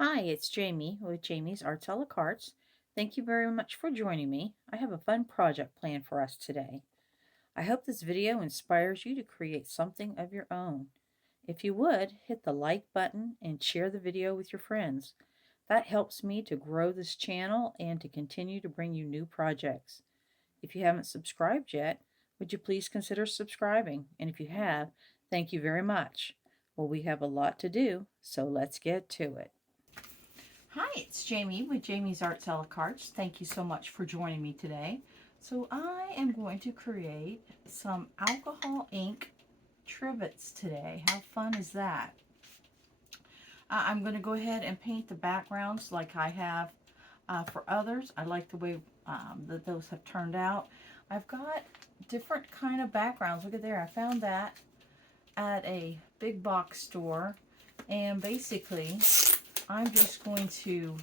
Hi, it's Jamie with Jamie's Arts a la Carte. Thank you very much for joining me. I have a fun project planned for us today. I hope this video inspires you to create something of your own. If you would, hit the like button and share the video with your friends. That helps me to grow this channel and to continue to bring you new projects. If you haven't subscribed yet, would you please consider subscribing? And if you have, thank you very much. Well, we have a lot to do, so let's get to it. Hi, it's Jamie with Jamie's Arts a la Carte. Thank you so much for joining me today. So I am going to create some alcohol ink trivets today. How fun is that? I'm going to go ahead and paint the backgrounds like I have for others. I like the way that those have turned out. I've got different kind of backgrounds. Look at there. I found that at a big box store, and basically I'm just going to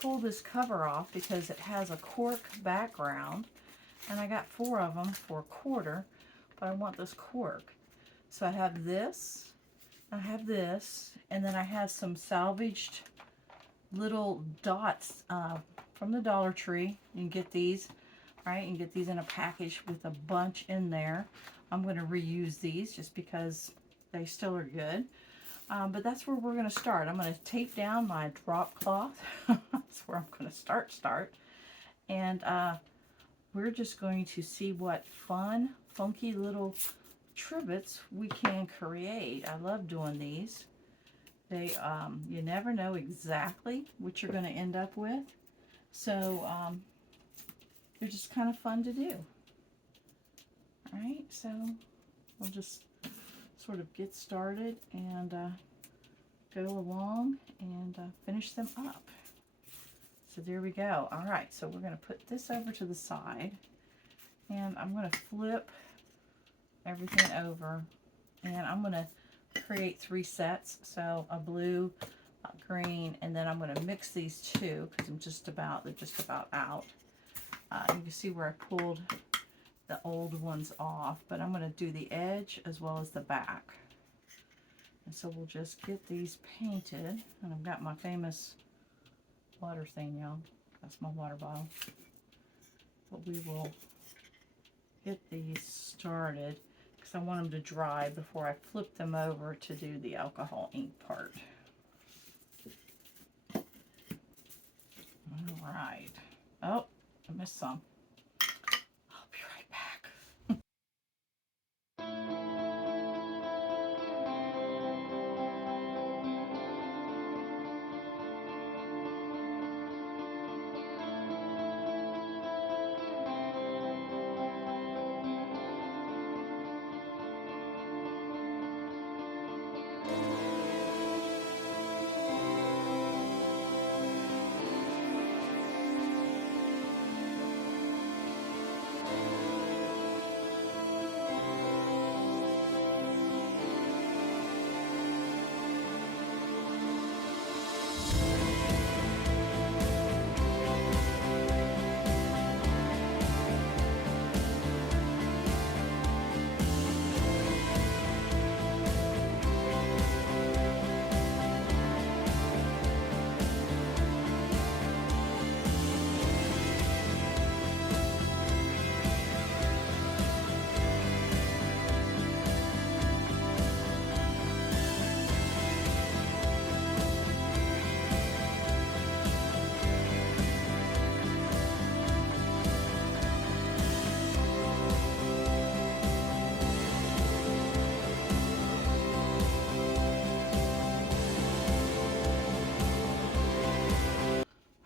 pull this cover off because it has a cork background, and I got 4 of them for $1, but I want this cork. So I have this, and then I have some salvaged little dots from the Dollar Tree. You can get these, right? You can get these in a package with a bunch in there. I'm going to reuse these just because they still are good. But that's where we're going to start. I'm going to tape down my drop cloth. That's where I'm going to start. And we're just going to see what fun, funky little trivets we can create. I love doing these. They, you never know exactly what you're going to end up with. So they're just kind of fun to do. All right, so we'll just sort of get started and go along and finish them up. So there we go. All right, so we're going to put this over to the side, and I'm going to flip everything over, and I'm going to create 3 sets. So a blue, green, and then I'm going to mix these two because they're just about out. You can see where I pulled the old ones off, but I'm going to do the edge as well as the back. And so we'll just get these painted, and I've got my famous water thing, y'all. That's my water bottle. But we will get these started because I want them to dry before I flip them over to do the alcohol ink part. All right. Oh, I missed some. I'll be right back.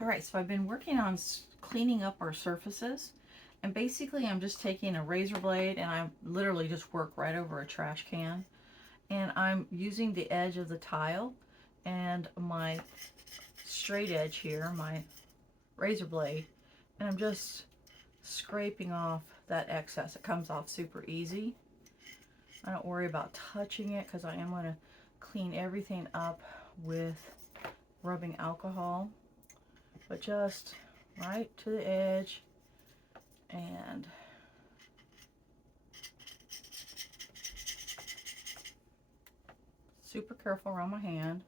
Alright, so I've been working on cleaning up our surfaces, and basically I'm just taking a razor blade and I literally just work right over a trash can, and I'm using the edge of the tile and my straight edge here, my razor blade, and I'm just scraping off that excess. It comes off super easy. I don't worry about touching it because I am going to clean everything up with rubbing alcohol. But just right to the edge, and super careful around my hand.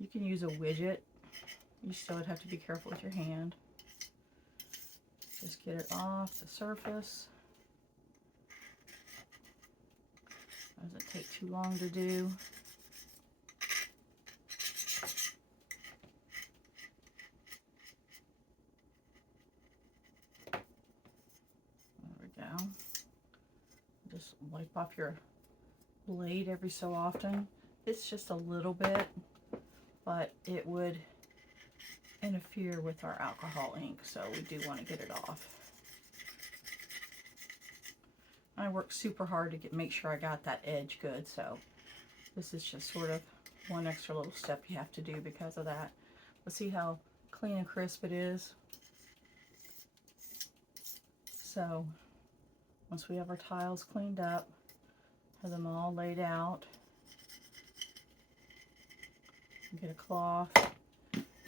You can use a widget. You still would have to be careful with your hand. Just get it off the surface. Doesn't take too long to do. There we go. Just wipe off your blade every so often. It's just a little bit, but it would interfere with our alcohol ink, so we do want to get it off. I worked super hard to make sure I got that edge good, so this is just sort of one extra little step you have to do because of that. Let's see how clean and crisp it is. So once we have our tiles cleaned up, have them all laid out, get a cloth,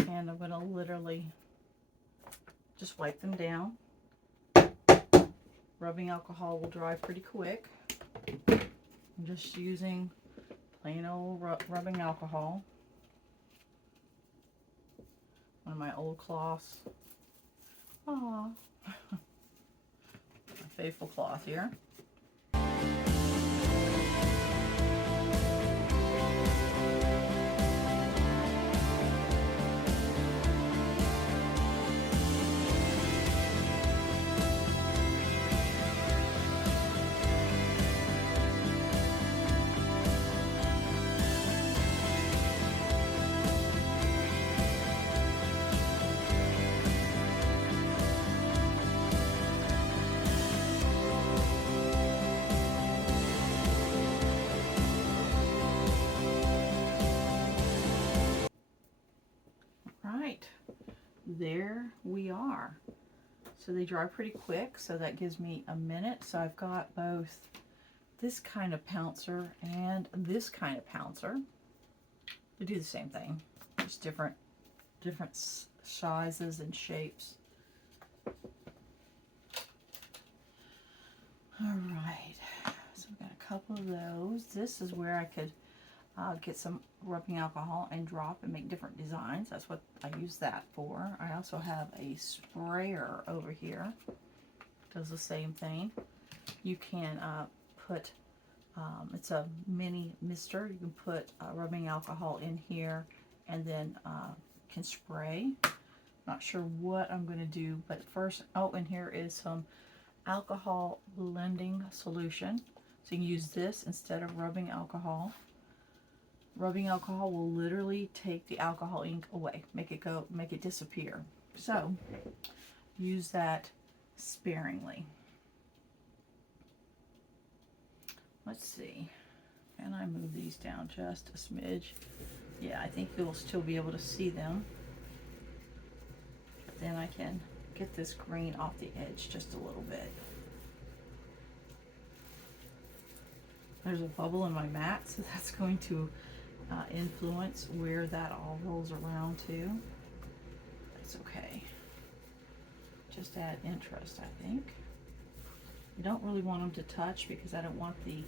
and I'm going to literally just wipe them down. Rubbing alcohol will dry pretty quick. I'm just using plain old rubbing alcohol. One of my old cloths. Aww. My faithful cloth here. Right, there we are. So they dry pretty quick, so that gives me a minute. So I've got both this kind of pouncer and this kind of pouncer. They do the same thing, just different sizes and shapes. All right, so we've got a couple of those. This is where I could get some rubbing alcohol and drop and make different designs. That's what I use that for. I also have a sprayer over here. Does the same thing. You can put, it's a mini mister. You can put rubbing alcohol in here and then can spray. Not sure what I'm going to do, but first, oh, and here is some alcohol blending solution. So you can use this instead of rubbing alcohol. Rubbing alcohol will literally take the alcohol ink away, make it disappear. So use that sparingly. Let's see, can I move these down just a smidge? Yeah, I think you'll still be able to see them. Then I can get this green off the edge just a little bit. There's a bubble in my mat, so that's going to influence where that all rolls around to. That's okay. Just add interest, I think. You don't really want them to touch because I don't want the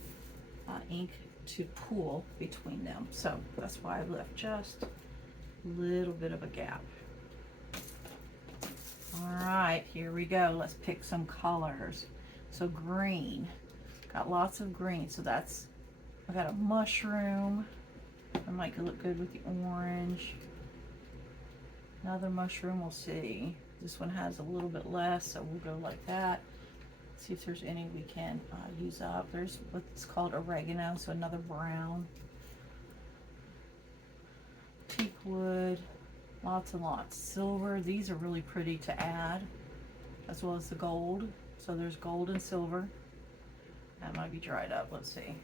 ink to pool between them. So that's why I left just a little bit of a gap. All right, here we go. Let's pick some colors. So green, got lots of green. So that's, I got a mushroom. It might look good with the orange. Another mushroom, we'll see. This one has a little bit less, so we'll go like that. See if there's any we can use up. There's what's called oregano, so another brown. Teak wood, lots and lots. Silver, these are really pretty to add, as well as the gold. So there's gold and silver. That might be dried up, let's see.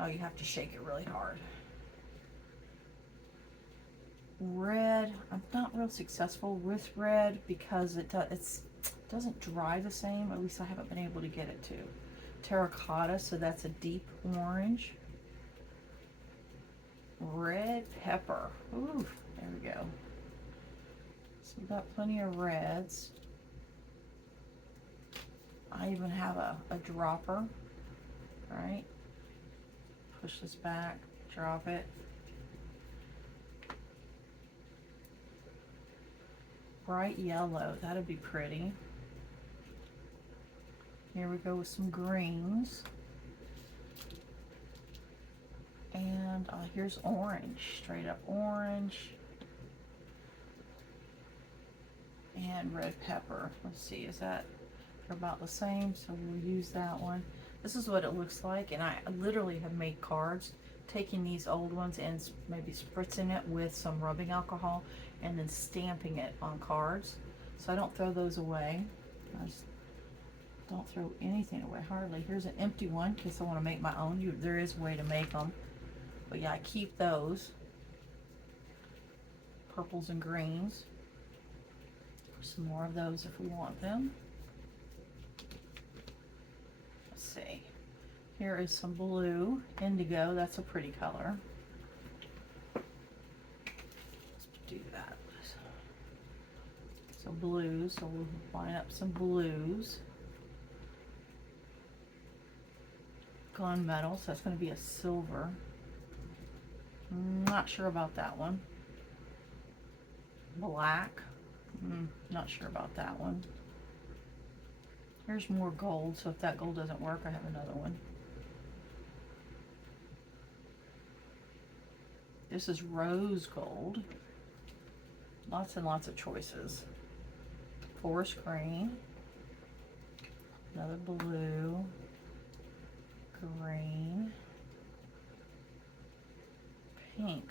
Oh, you have to shake it really hard. Red, I'm not real successful with red because it doesn't dry the same. At least I haven't been able to get it to. Terracotta, so that's a deep orange. Red pepper. Ooh, there we go. So we've got plenty of reds. I even have a dropper, right? Push this back, drop it. bright yellow. That'd be pretty. Here we go with some greens. And here's orange, straight up orange. And red pepper. Let's see, is that about the same? So we'll use that one. This is what it looks like, and I literally have made cards taking these old ones and maybe spritzing it with some rubbing alcohol and then stamping it on cards. So I don't throw those away. I just don't throw anything away, hardly. Here's an empty one in case I want to make my own. There is a way to make them. But yeah, I keep those. Purples and greens. Some more of those if we want them. Let's see. Here is some blue, indigo. That's a pretty color. Let's do that. So blues, so we'll line up some blues. Gunmetal, so that's going to be a silver. Not sure about that one. Black. Not sure about that one. Here's more gold, so if that gold doesn't work, I have another one. This is rose gold. Lots and lots of choices. Forest green. Another blue. Green. Pink.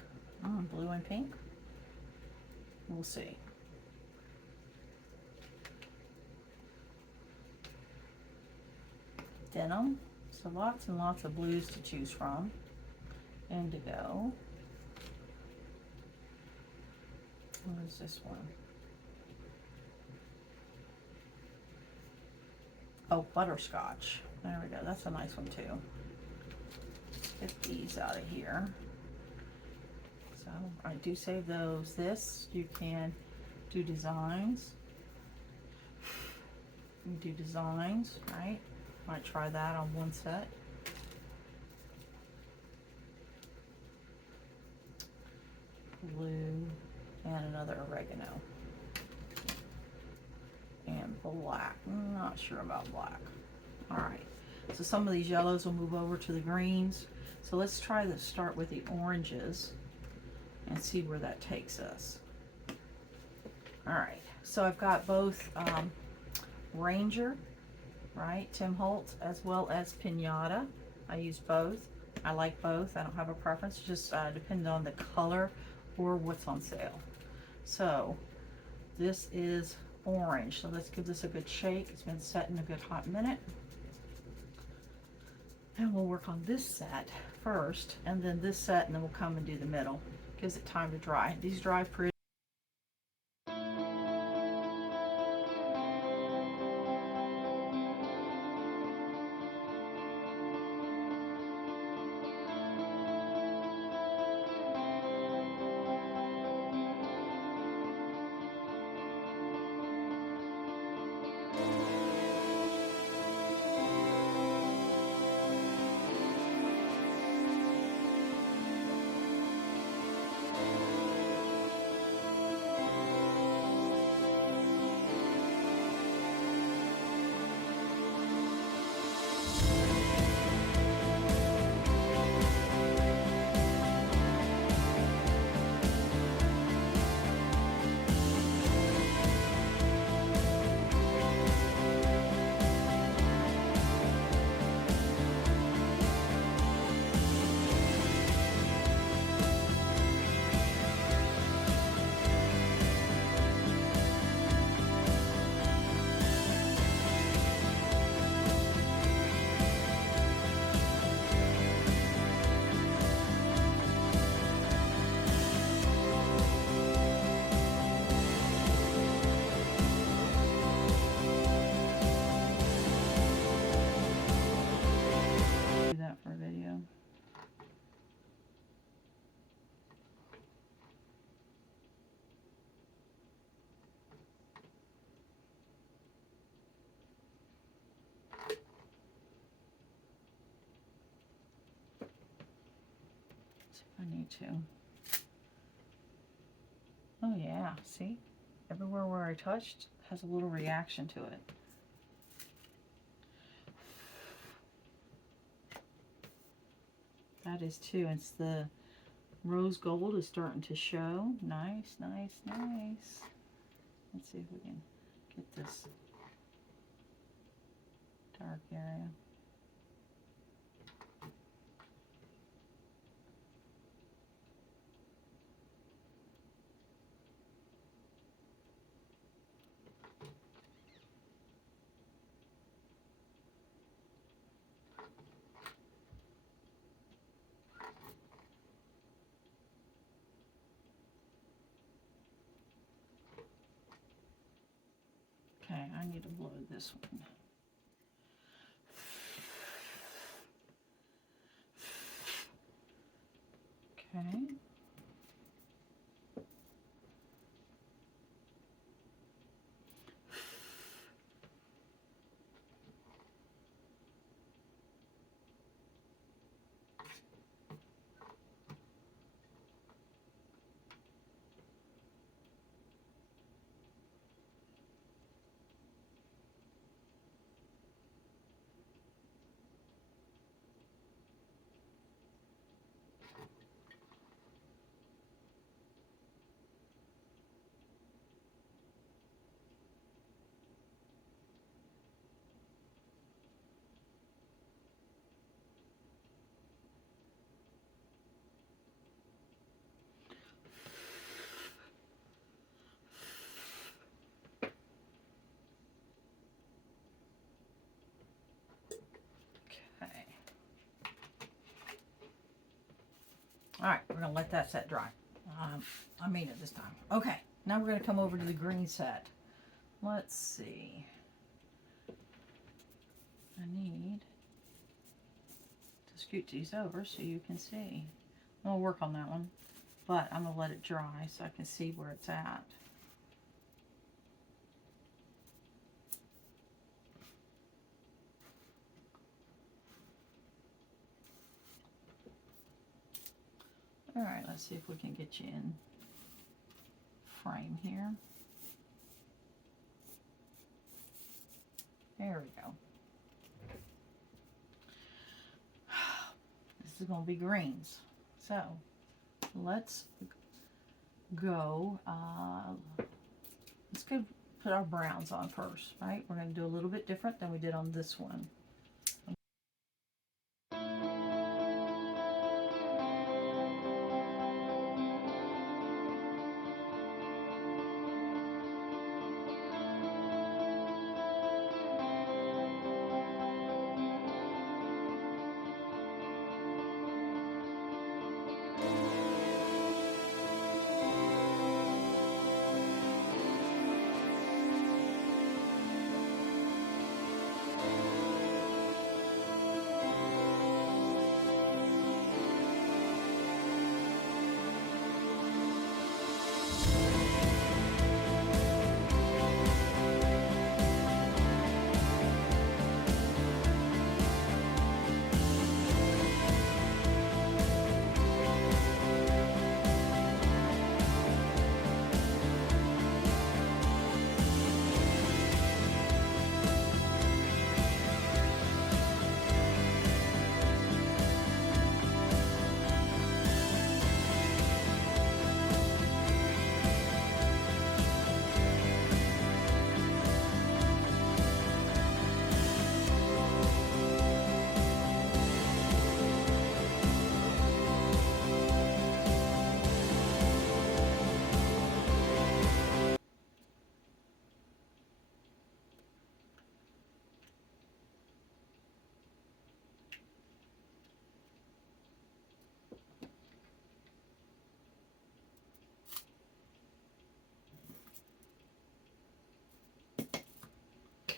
Blue and pink. We'll see. Denim. So lots and lots of blues to choose from. Indigo. What is this one? Oh, butterscotch. There we go. That's a nice one too. Let's get these out of here. So I do save those. This, you can do designs. You do designs, right? Might try that on one set. Blue and another oregano. And black. Not sure about black. All right. So some of these yellows will move over to the greens. So let's try to start with the oranges and see where that takes us. All right. So I've got both Ranger, right, Tim Holtz, as well as Pinata. I use both. I like both. I don't have a preference. Just depends on the color or what's on sale. So this is orange. So let's give this a good shake. It's been set in a good hot minute. And we'll work on this set first, and then this set, and then we'll come and do the middle. Gives it time to dry. These dry pretty. I need to. Oh yeah, see? everywhere where I touched has a little reaction to it. That is too. It's the rose gold is starting to show. Nice, nice, nice. Let's see if we can get this dark area. Okay, I need to blow this one. Okay. Okay. All right, we're gonna let that set dry. I mean it this time. Okay, now we're gonna come over to the green set. Let's see. I need to scoot these over so you can see. I'll work on that one, but I'm gonna let it dry so I can see where it's at. All right, let's see if we can get you in frame here. There we go. This is going to be greens. So let's go, let's go put our browns on first, right? We're going to do a little bit different than we did on this one.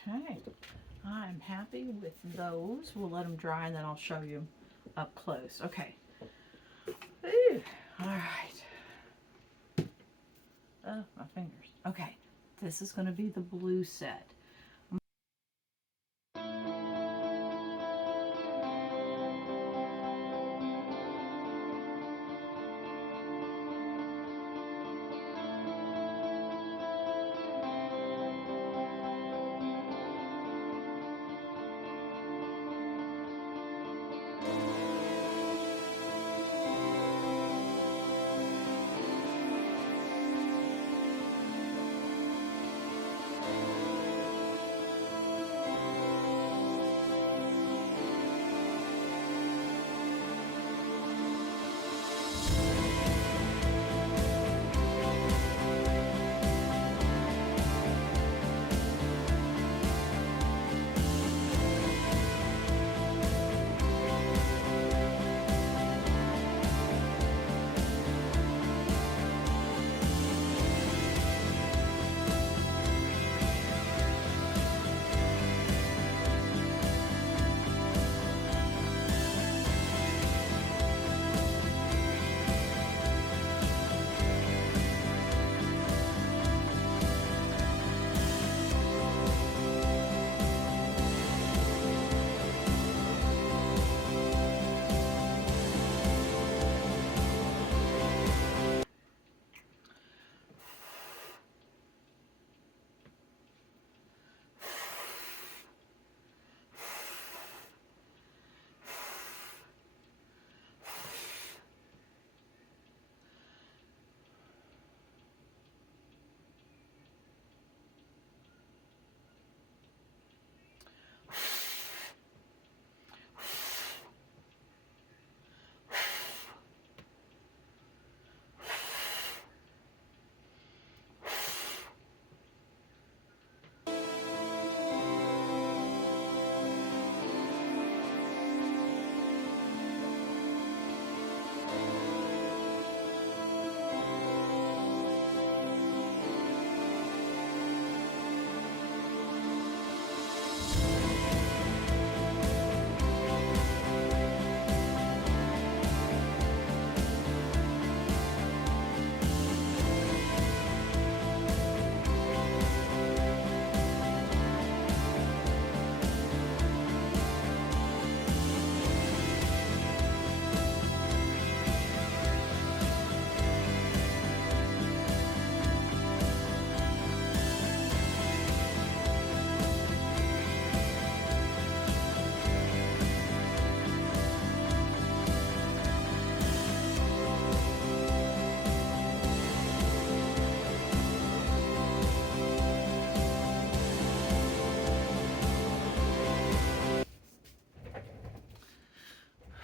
Okay, I'm happy with those. We'll let them dry and then I'll show you up close. Okay. Ooh, all right. Oh, my fingers. Okay, this is going to be the blue set.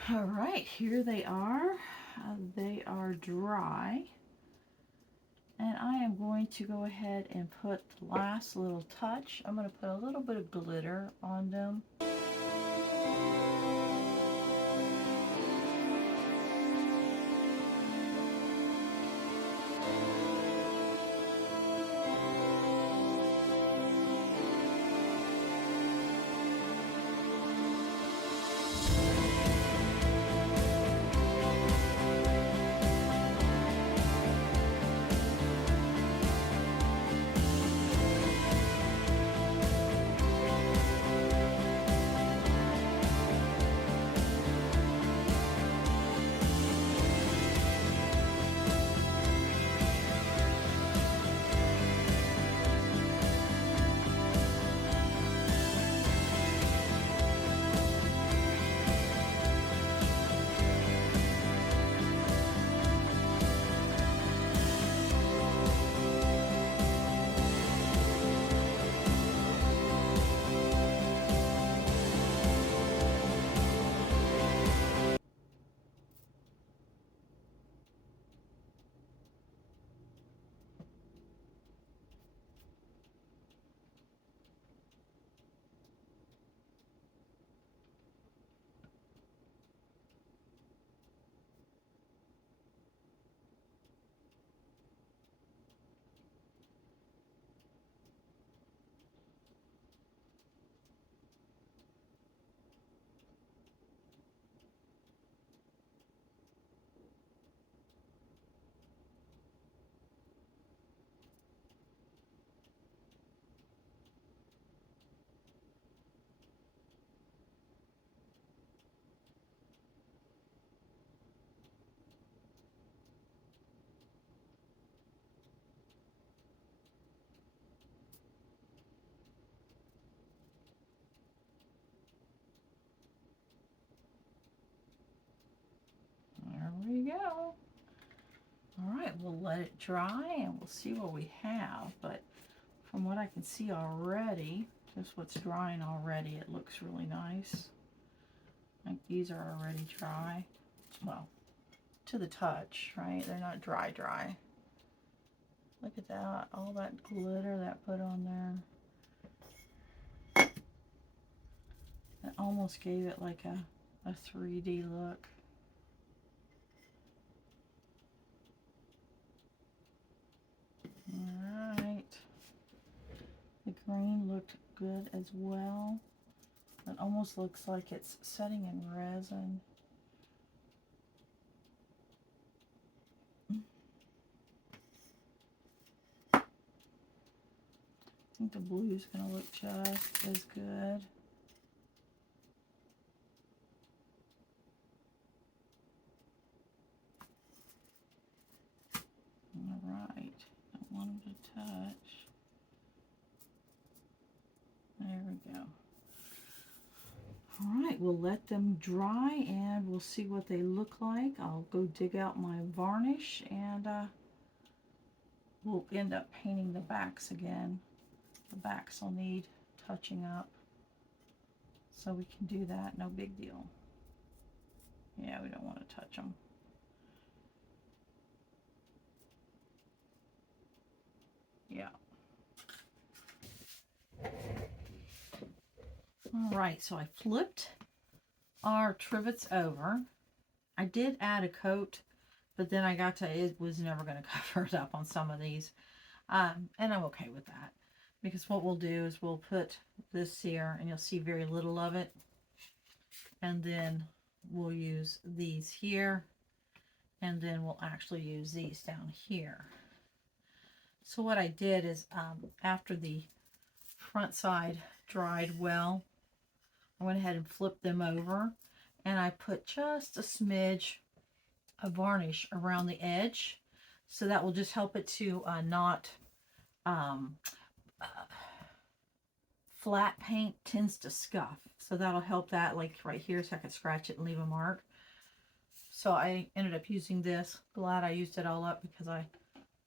All right, here they are. They are dry. And I am going to go ahead and put the last little touch. I'm going to put a little bit of glitter on them. There we go. All right, we'll let it dry and we'll see what we have. But from what I can see already, just what's drying already, it looks really nice. Like these are already dry. Well, to the touch, right? They're not dry. Look at that, all that glitter that put on there. It almost gave it like a 3D look. Alright. The green looked good as well. It almost looks like it's setting in resin. I think the blue is going to look just as good. Alright. Don't want them to touch. There we go. Alright, we'll let them dry and we'll see what they look like. I'll go dig out my varnish and we'll end up painting the backs again. The backs will need touching up. So we can do that, no big deal. Yeah, we don't want to touch them. Yeah. Alright, so I flipped our trivets over. I did add a coat, but then I got to, it was never going to cover it up on some of these. And I'm okay with that. Because what we'll do is we'll put this here, and you'll see very little of it. And then we'll use these here. And then we'll actually use these down here. So what I did is, after the front side dried well, I went ahead and flipped them over. And I put just a smidge of varnish around the edge. So that will just help it to not... flat paint tends to scuff, so that'll help that, like right here, so I can scratch it and leave a mark. So I ended up using this. Glad I used it all up because I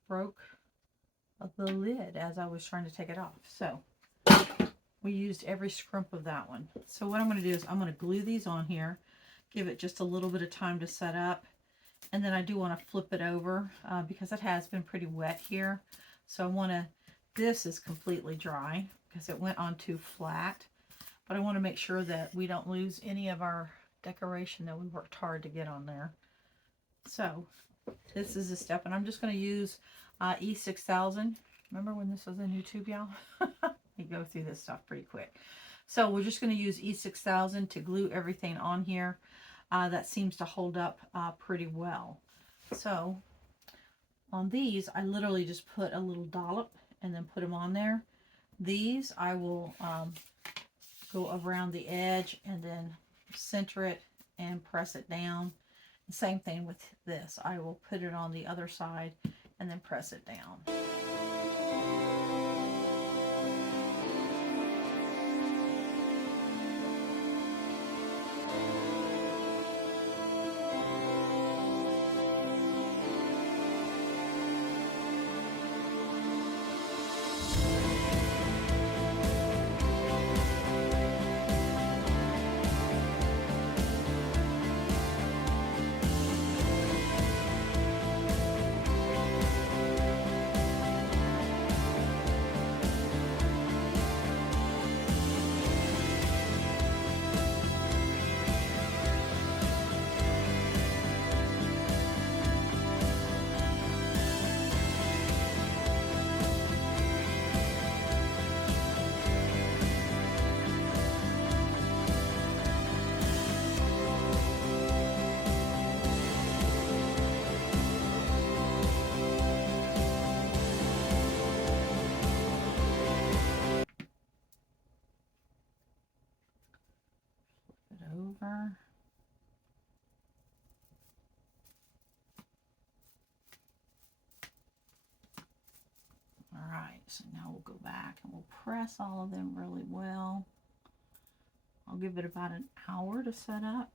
broke the lid as I was trying to take it off. So we used every scrimp of that one. So what I'm going to do is I'm going to glue these on here. give it just a little bit of time to set up. And then I do want to flip it over because it has been pretty wet here. So I want to, this is completely dry because it went on too flat. But I want to make sure that we don't lose any of our decoration that we worked hard to get on there. So this is a step, and I'm just going to use E6000. Remember when this was a new tube, y'all? You go through this stuff pretty quick. So we're just going to use E6000 to glue everything on here. That seems to hold up pretty well. So on these, I literally just put a little dollop and then put them on there. These I will go around the edge and then center it and press it down. The same thing with this. I will put it on the other side and then press it down. Over. All right, so now we'll go back and we'll press all of them really well. I'll give it about an hour to set up,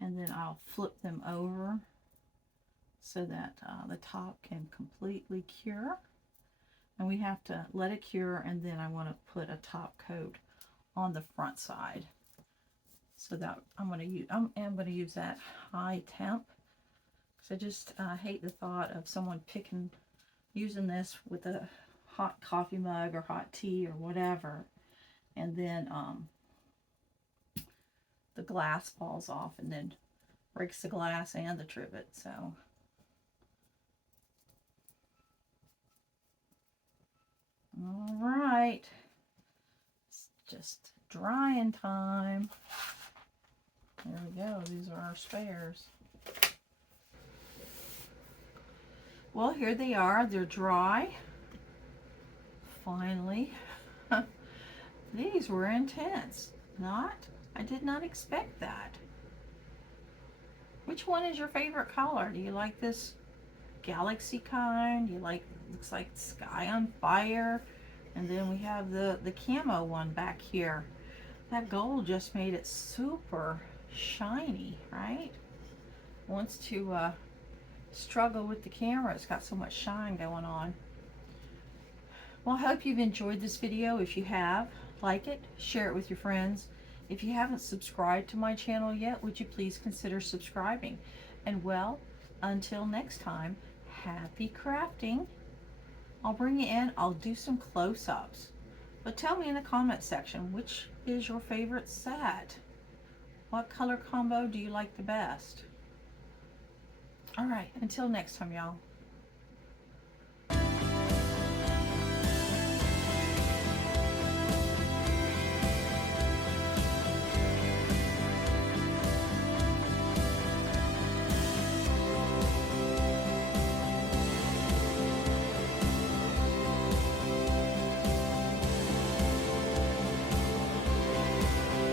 and then I'll flip them over so that the top can completely cure. And we have to let it cure, and then I want to put a top coat on the front side. So that I am going to use that high temp, because I just hate the thought of someone using this with a hot coffee mug or hot tea or whatever, and then the glass falls off and then breaks the glass and the trivet. So all right, it's just drying time. There we go. These are our spares. Well, here they are. They're dry. Finally. These were intense. I did not expect that. Which one is your favorite color? Do you like this galaxy kind? Do you like, looks like sky on fire? And then we have the camo one back here. That gold just made it super shiny, right? Wants to struggle with the camera. It's got so much shine going on. Well, I hope you've enjoyed this video. If you have, like it, share it with your friends. If you haven't subscribed to my channel yet, would you please consider subscribing? And well, until next time, happy crafting. I'll bring you in. I'll do some close-ups. But tell me in the comment section, which is your favorite set? What color combo do you like the best? All right, until next time, y'all.